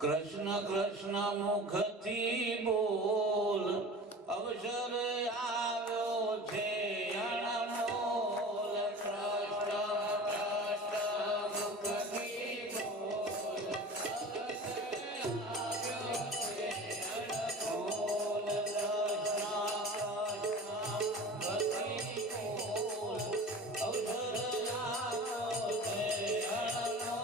કૃષ્ણ કૃષ્ણ મુખથી બોલ અવસર આવ્યો છે અણમોલ કૃષ્ણ કૃષ્ણ મુખથી બોલ અવસર આવ્યો છે અણમોલ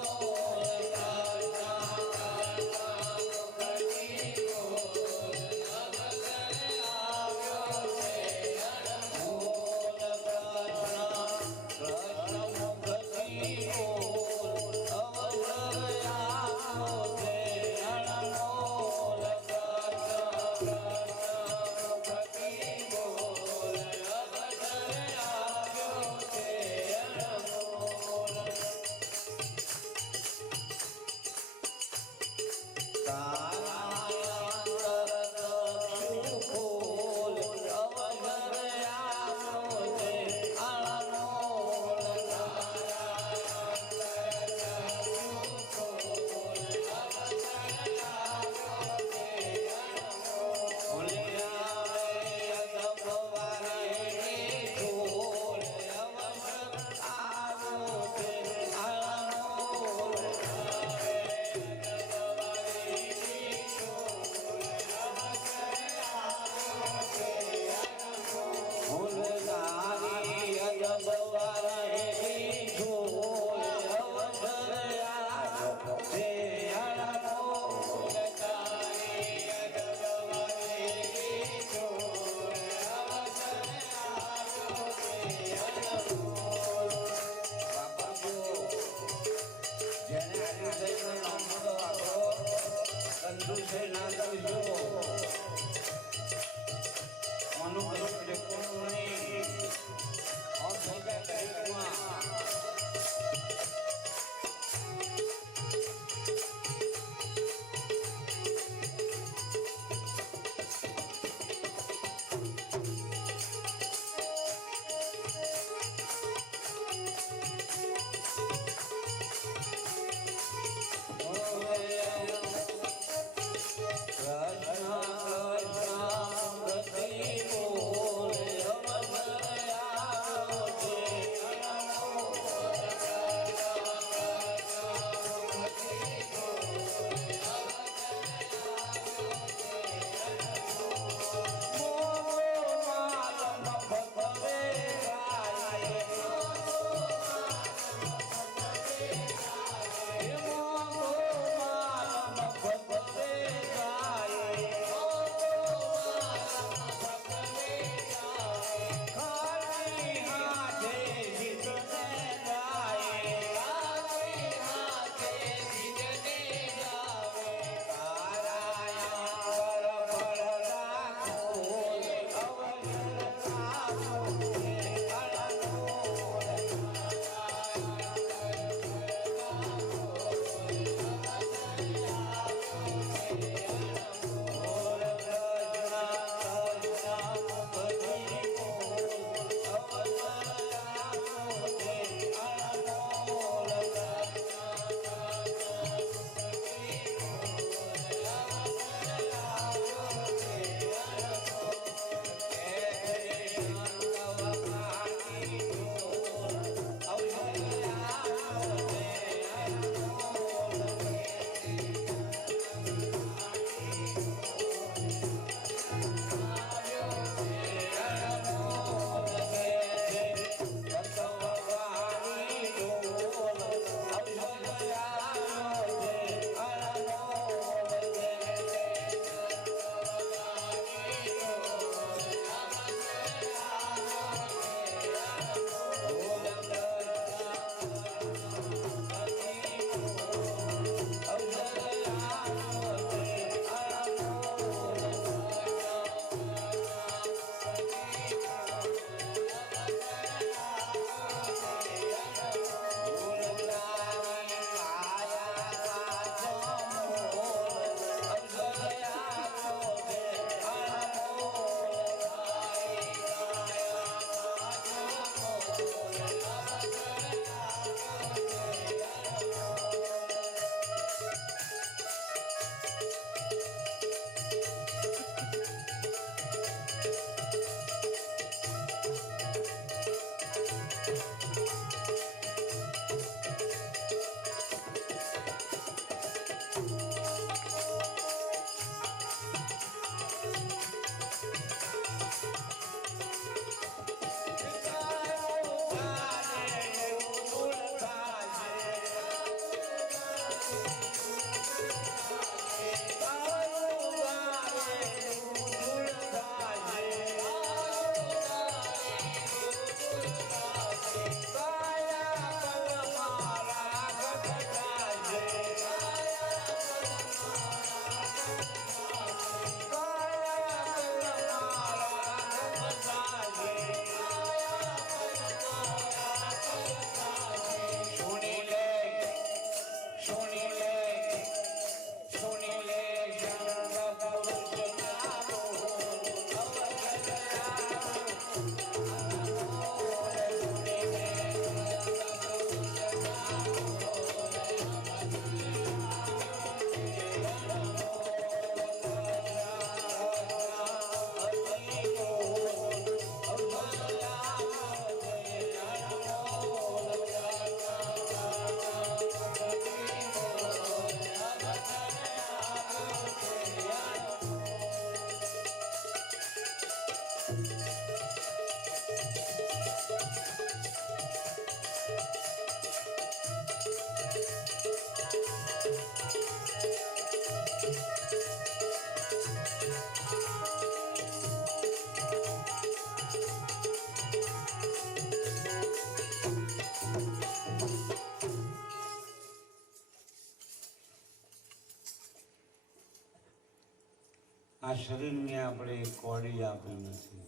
આ શરીરને આપણે કોડી આપી નથી,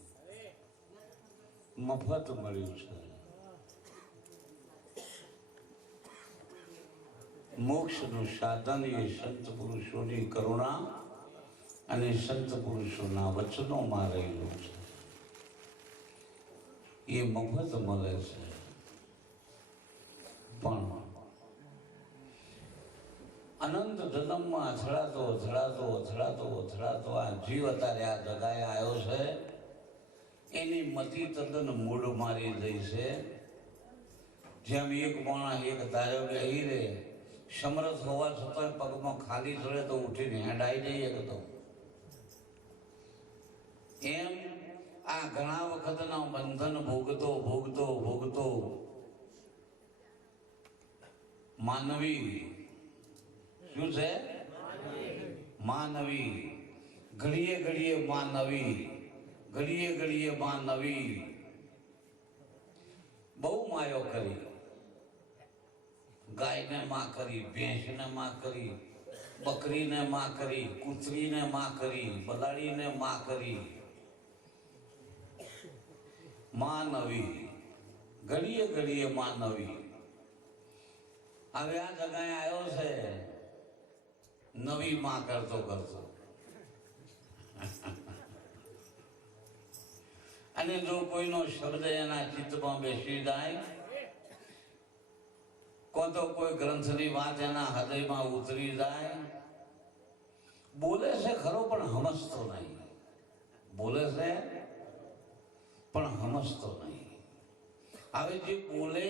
મફત મળ્યું છે. મોક્ષનું સાધન એ સંત પુરુષોની કરુણા અને સંત પુરુષોના વચનોમાં રહેલું છે. એ મફત મળે છે. પણ અનંત જન્મમાં અથડાતો આ જીવ અત્યારે આ જગાએ આવ્યો છે. એની મતિ તદ્દન મૂળ મારી દઈ છે. જેમ એક માણસ એક ધાર્યો બેહી રહે, સમર્થ હોવા છતાં પગમાં ખાલી ચડે તો ઉઠીને હેડાઈ જઈએ તો એમ આ ઘણા વખતના બંધન ભોગતો માનવી શું છે? માનવી ઘડીએ માનવી બહુ માયો કરી. ગાયને માં કરી, ભેંસને માં કરી, બકરીને માં કરી, કૂતરીને માં કરી, બલાડીને માં કરી. માનવી ઘડીએ માનવી. હવે આ જગાએ આવ્યો છે નવી માં કરતો અને જો કોઈનો શબ્દ એના ચિત્તમાં બેસી જાય, કો તો કોઈ ગ્રંથની વાત એના હૃદયમાં ઉતરી જાય, બોલે છે ખરો પણ સમજતો નહીં. બોલે છે પણ સમજતો નહીં. હવે જે બોલે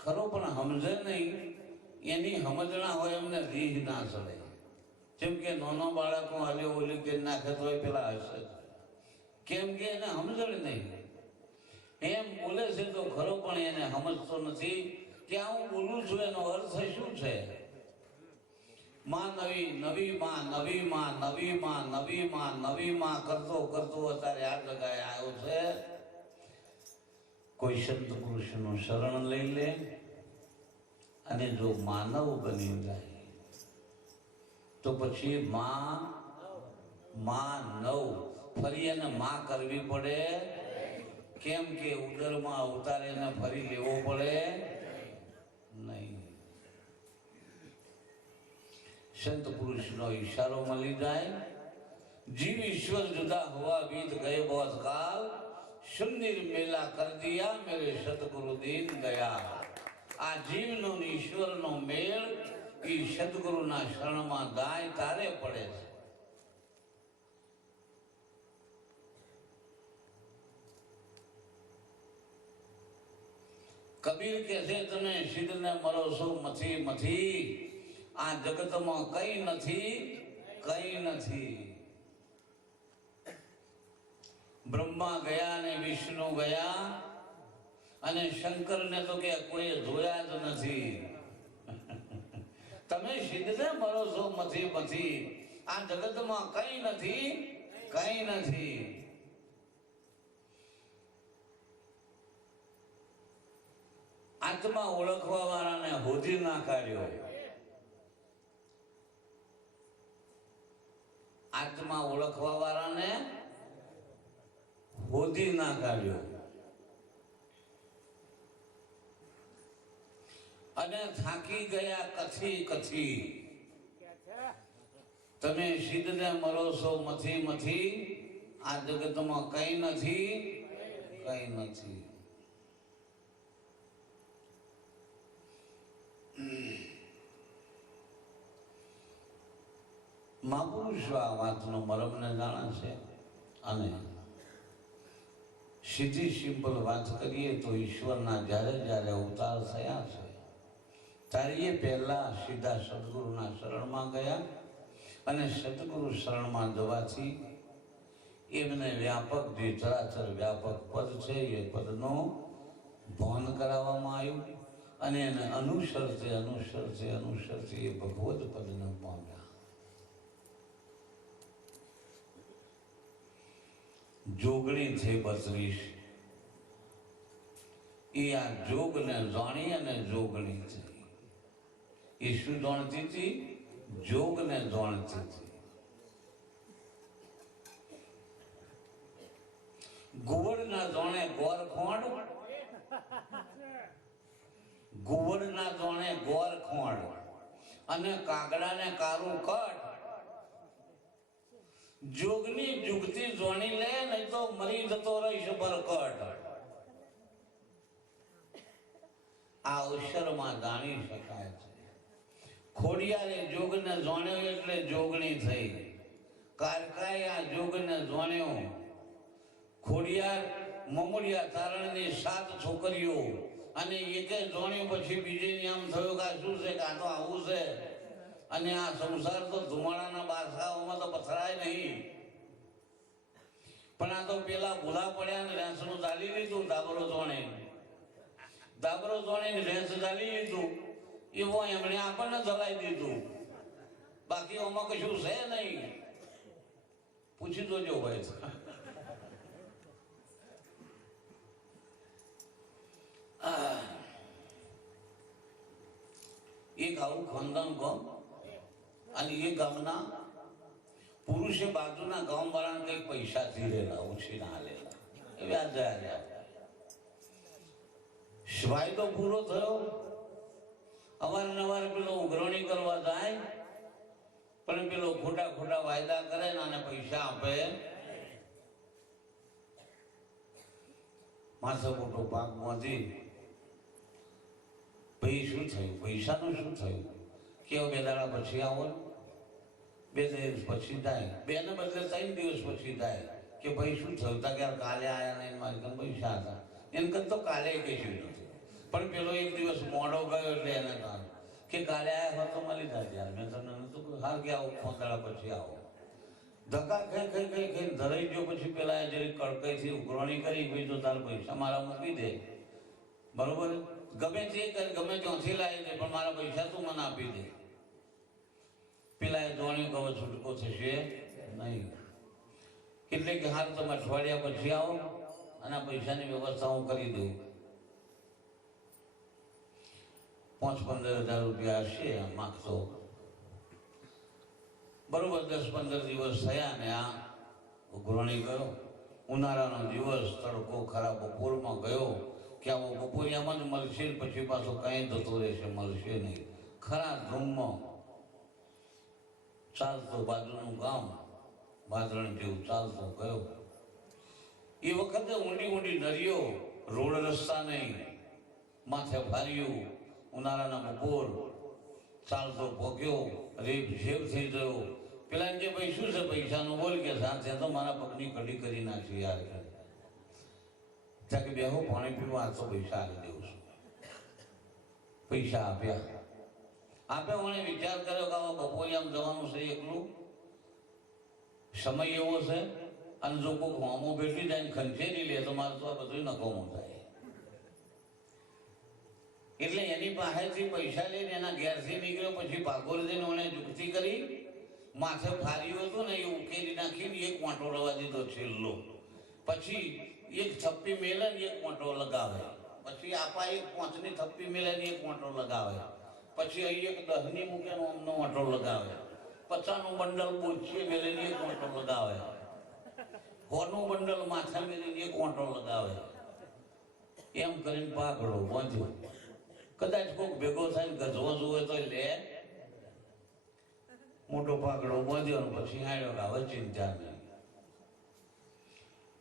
ખરો પણ સમજે નહીં, એની સમજણા હોય એમને રીહ ના ચડે. જેમ કે નાનો બાળકો હલે ઓલી કે નાખે તો પેલા હશે, કેમ કે એને સમજણ નહીં. એમ બોલે છે તો ખરો પણ એને સમજતો નથી કે આ હું બોલું છું એનો અર્થ શું છે. માં નવી માં કરતો અત્યારે આ જગાએ આવ્યો છે. કોઈ સંત પુરુષનું શરણ લઈ લે અને જો માનવ બની જાય તો પછી માં નવ ફરી એને માં કરવી પડે. કેમ કે ઉદરમાં અવતાર એને ફરી લેવો પડે નહીં. સંત પુરુષનો ઈશારો મળી જાય. जीव ईश्वर जुदा हुआ बीत गए बहुत काल, शून्य मेला कर दिया मेरे सतगुरु दीन दयाल. આ જીવનો ઈશ્વરનો મેળ એ સદગુરુના શરણમાં ગાય તારે પડે છે. કબીર કહે છે તમે સિદ્ધને મરો છો મથી. આ જગતમાં કઈ નથી. બ્રહ્મા ગયા ને વિષ્ણુ ગયા અને શંકરને તો કે કોઈ જોયા જ નથી. તમે સિદ્ધને મરો છો મથી. આ જગતમાં કઈ નથી. આત્મા ઓળખવા વાળાને હોધી ના કાઢ્યો. આત્મા ઓળખવા વાળાને હોધી ના કાઢ્યો. અને થાકી ગયા કથી. તમે સિદ્ધને મરો છો મથી. આ જગતમાં કઈ નથી. મહાપુરુષો આ વાતનો મરમને જાણે છે. અને સીધી સિમ્પલ વાત કરીએ તો ઈશ્વરના જ્યારે અવતાર થયા છે ત્યારે એ પહેલા સીધા સદગુરુના શરણમાં ગયા અને સદગુરુ શરણમાં જવાથી એમને વ્યાપક જે ચરાચર વ્યાપક પદ છે એ પદનો ભાન કરાવવામાં આવ્યું અને એને અનુસરતે એ ભગવદ પદને પામ્યા. જોગણી થઈ 32. એ આ જોગને જાણી અને જોગણી થઈ. એ શું જાણતી હતી? જોગને જાણતી હતી. ગુવડના જોણે ગોર ખોંડ, ગુવડના જોણે ગોર ખોંડ અને કાગડાને કારું કટ, જોગની જુગતી જોણી લે નહીં તો મરી જતો રહીશ બરકટ. આ અવસરમાં જાણી શકાય છે. ખોડિયારે જોગને જોણ્યો એટલે જોગણી થઈ. કારકાએ આ જોગને જોણ્યો. ખોડિયાર મમુડિયા તારણની 7 છોકરીઓ અને એકે જોણ્યું પછી બીજીને આમ થયું કે આ શું છે કે આ તો આવું છે. અને આ સંસાર તો ધુમાડાના બારસાઓમાં તો પથરાય નહીં. પણ આ તો પેલા ભૂલા પડ્યા ને રેસનું ચાલી લીધું. ધાબરો જોણે રેસ ચાલી લીધું. એવો એમણે આપણને ચલાવી દીધું. બાકી આમાં કશું છે નહીં. પૂછી જોજો ભાઈ. એક આવું ખાનદાન ગામ અને એ ગામના પુરુષે બાજુના ગામ વાળાને કઈક પૈસા ધીરેલા ઓછી ના લેલા એ વ્યાજે આવ્યા. વાયદો પૂરો થયો. અવારનવાર પેલો ઉઘરણી કરવા જાય પણ પેલો ખોટા ખોટા વાયદા કરે ને અને પૈસા આપે. માથે મોટો ભાગ માંથી ભાઈ શું થયું, પૈસાનું શું થયું? કેવો 2 દાડા પછી આવો, 2 દિવસ પછી થાય, 2 ને બદલે 3 દિવસ પછી થાય કે ભાઈ શું થયું? તા કે કાલે આયા નહીં, મારી પાસે પૈસા હતા. એને કરતો કાલે કશું નથી. પણ પેલો 1 દિવસ મોડો ગયો એટલે એને કામ કે કાલે આયા હોય તો મળી જાય. યાર મેં તમને નતું હાર કે આવો 5 દાડા પછી આવો. ધક્કા ખાઈ ધરાઈ ગયો. પછી પેલા જરી કડકાઈથી ઉઘરાણી કરી, ભાઈ તો તારા પૈસા મારા મૂકી દે, બરોબર? ગમે તે કરે, ગમે ત્યાંથી લાવી દે, પણ મારા પૈસા તું મને આપી દે. પેલા એ જોણ્યું કે હવે છૂટકો થશે નહીં. એટલે કે હાલ તમે અઠવાડિયા પછી આવો અને આ પૈસાની વ્યવસ્થા હું કરી દઉં. 5-15 હજાર રૂપિયા હશે માગતો. બરોબર 10-15 દિવસ થયા ને આ ઉઘરાણી ગયો. ઉનાળાનો દિવસ, તડકો ખરાબ બપોરમાં ગયો કે આવો બપોરિયામાં જ મળશે, પછી પાછો કઈ જતો રહેશે, મળશે નહીં. ખરા ધૂમમાં ચાલતો બાજુનું ગામ વાદરણ જેવું ચાલતો ગયો. એ વખતે ઊંડી નરીઓ, રોડ રસ્તા નહીં, માથે ફાર્યું. ઉનાળાના બપોર ચાલતો ભોગ્યો, રેપ ઝેપ થઈ ગયો. પેલા કે ભાઈ શું છે પૈસાનું? બોલ કે સાથે તો મારા પગની કડી કરી નાખી યાર. ત્યાં કે બેહો પાણી પીવા, આ તો પૈસા આપી દઉં છું. પૈસા આપ્યા. મને વિચાર કર્યો કે આવા બપોરે આમ જવાનું છે એકલું, સમય એવો છે, અને જો કોઈ હોમો બેઠી જાય ને ખંખેરી લે તો મારે તો આ બધું નકામું થાય. એટલે એની પાસેથી પૈસા લઈને એના ઘેરથી નીકળ્યો. પછી ભાગોળ જઈને મને જુગતી કરી, માથે ફાર્યું હતું ને એ ઉકેલી નાખીને 1 વાંટો રવા દીધો છેલ્લો. પછી 1 થપ્પી મેલે ને 1 વાંટો લગાવે. પછી આપા 1 5ની થપ્પી મેલે ને 1 વાંટો લગાવે. પછી અહીં 1 10ની મૂકે ને અમનો વાંટો લગાવે. 50નું બંડલ બોચીએ મેલે ને 1 વાંટો લગાવે. 100નું બંડલ માથે મેલીને 1 વાંટો લગાવે. એમ કરીને પાઘડો બાંધ્યો. કદાચ કોઈક ભેગો થાય ગજવો જોવે તો લે. મોટો પાઘડો બાંધ્યો ને પછી આડ્યો કે હવે ચિંતા નહીં.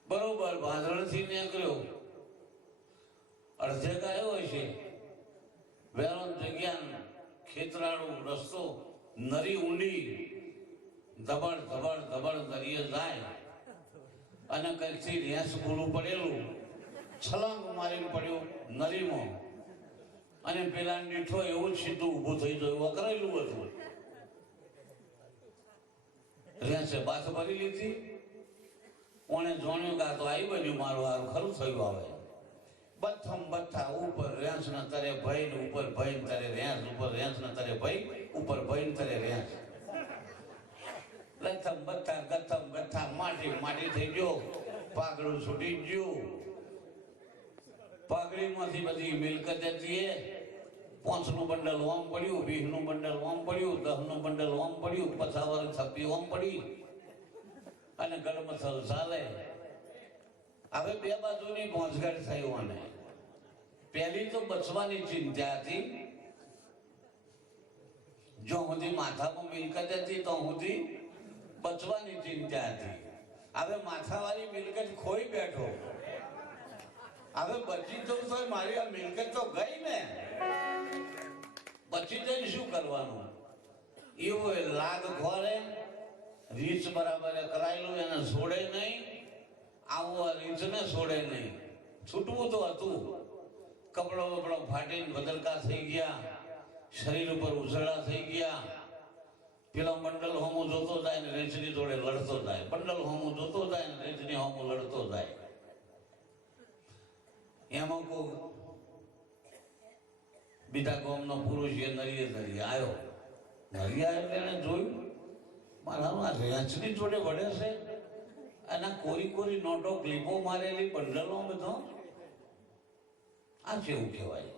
બરોબર ભાદરણથી નીકળ્યો. અડધે ગયો હશે, વેરો જગ્યા, ખેતરાળું રસ્તો, નરી ઊંડી, ધબડ નરીએ જાય અને કંઈકથી રેસ ભૂલું પડેલું, છલાંગ મારીને પડ્યું નરીમાં. અને પેલા દીઠો એવું જ સીધું ઊભું થઈ ગયું, વકરાયેલું હતું. રેસે બાથ ભરી લીધી. ઓને જોણ્યું કે આ તો આવી બન્યું, મારું હારું ખરું થયું. આવે બથમ બથા ઉપર રેંસ ના તરે ભઈ ને ઉપર ભઈ તરે રેંસ, ઉપર રેંસ ના તરે ભઈ, ઉપર ભઈ તરે રેંસ. લથમ બથા ગથમ ગથા માટી થઈ ગયો. પાઘડું છૂટી ગયું. પાઘડીમાંથી બધી મિલકત હતી. 5નું બંડલ ઓમ પડ્યું, 20નું બંડલ ઓમ પડ્યું, 10નું બંડલ ઓમ પડ્યું, 50 થપ્પી ઓમ પડી અને ગળમથલ ચાલે. હવે બે બાજુની પહોંચગાડ થઈ મને. પહેલી તો બચવાની ચિંતા હતી, જો સુધી માથામાં મિલકત હતી તો સુધી બચવાની ચિંતા હતી. હવે માથાવાળી મિલકત ખોઈ બેઠો, હવે બચી જવું તો મારી આ મિલકત તો ગઈ ને, બચી જઈને શું કરવાનું? એવું લાગ ખોરે, રીચ બરાબર કરાયેલું એને છોડે નહીં, આવું આ રીચને છોડે નહીં. છૂટવું તો હતું, કપડો બપડો ફાટીને બદલકા થઈ ગયા, શરીર ઉપર ઉછળા થઈ ગયા. પેલો મંડલ હોમો જોતો જાય ને રેચની જોડે લડતો જાય, મંડલ હોમો જોતો જાય ને રેચની હોમો લડતો જાય. એમાં કોઈ બીજા ગામનો પુરુષ એ નરીએ આવ્યો. નરી આવ્યો એને જોયું, મારા રેચની જોડે વડે છે, અને કોરી કોરી નોટો ક્લિપો મારેલી બંડલો બધો, આ કેવું કહેવાય?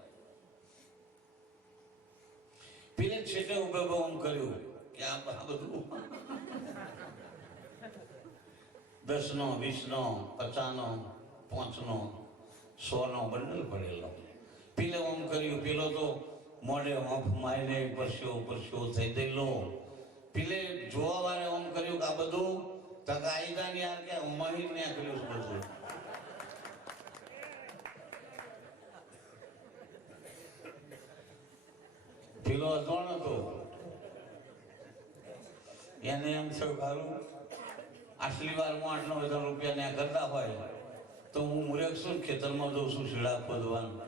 પેલે છેટે ઉભે આમ કર્યું કે આ બધું 10 નો 20 નો 50 નો 5 નો 100 નો બંડલ પડેલો. પેલે આમ કર્યું, પેલો તો મોઢે હંફ મારીને પરસ્યો થઈ ગયેલો. પેલે જોવા વાળે આમ કર્યું કે આ બધું તકાઈદા ની યાર કે ઉમાહીર ને કર્યું બધું. પેલો અજવાણ હતો, એને એમ થયું ખારું આટલી વારમાં આટલો બધા રૂપિયા ત્યાં કરતા હોય તો હું મૂર્ખ છું, ખેતરમાં જઉં છું શીળા ખોદવાનું,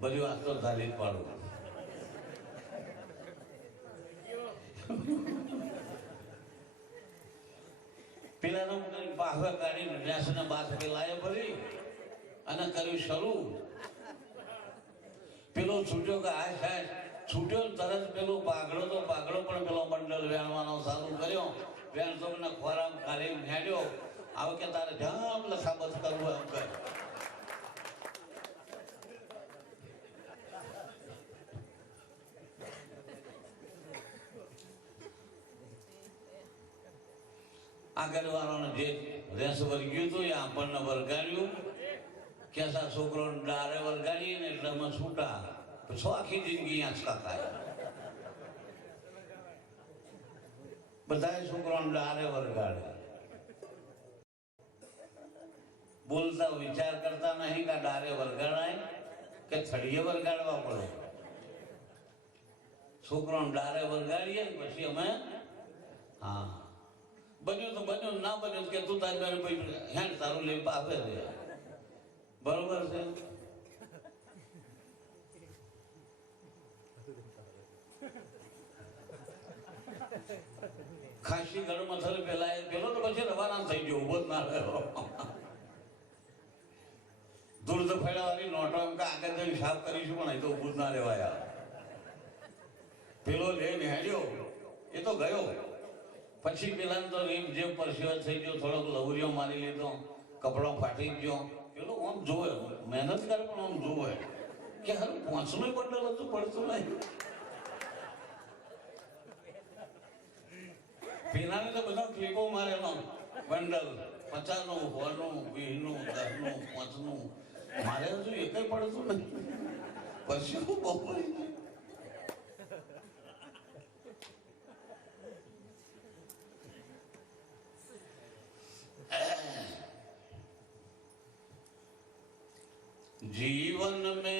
બધી વાત તો ધારી જ પાડું. પેલાનો પાહવા કાઢીને ભેંસને બાદ પેલાએ ભરી અને કર્યું શરૂ. પેલો છૂટ્યો કે આ સાહેબ છૂટ્યો તરત પેલો પાઘડો પણ પેલો બંડલ વેણવાનો ચાલુ કર્યો. વેણતો મને ખોરાક ખાલી હેડ્યો. આવે કે તારે જામ લખાબત કરવું એમ કહે. આગળ વાળાને જે રેસ વર્ગ્યું હતું એ આપણને વર્ગાડ્યું. કેસા છોકરો ડારે વર્ગાડીએ ને એટલે અમે છૂટા, પછી આખી જિંદગી આંચકા ખાય. બધા છોકરોને ડારે વર્ગાડે, બોલતા વિચાર કરતા નહીં કે ડારે વર્ગાડાય કે થળીએ વર્ગાડવા પડે. છોકરોને ડારે વર્ગાડીએ ને પછી અમે હા બન્યું તો બન્યું, ના બન્યું કે તું તારી હેડ તારું લઈ પાપે રે. બરોબર છે? ખાસી ગળમાં થયું પેલા પેલો તો પછી રવાના થઈ ગયો, ઉભો જ ના રહ્યો. દૂર તો ફેરવાની નોટો એમ કે આગળ જઈને સાફ કરીશું પણ એ તો ઉભું જ ના રહેવાયા. પેલો લઈને હેડ્યો, એ તો ગયો. પછી પેલા તો રેમ જે પરસેવો થઈ ગયો, થોડોક લવરીઓ મારી લીધો, કપડો ફાટી ગયો. પેલો આમ જોવે, મહેનત કરે પણ આમ જોવે કે હાલ 500 બંડલ હતું, પડતું નહીં. પેલાને તો બધા ક્લિપો મારેલો, બંડલ 50 નું 100 નું 20 નું 10 નું 5 નું મારે હજુ એક પડતું નહીં. પછી હું બહુ जीवन में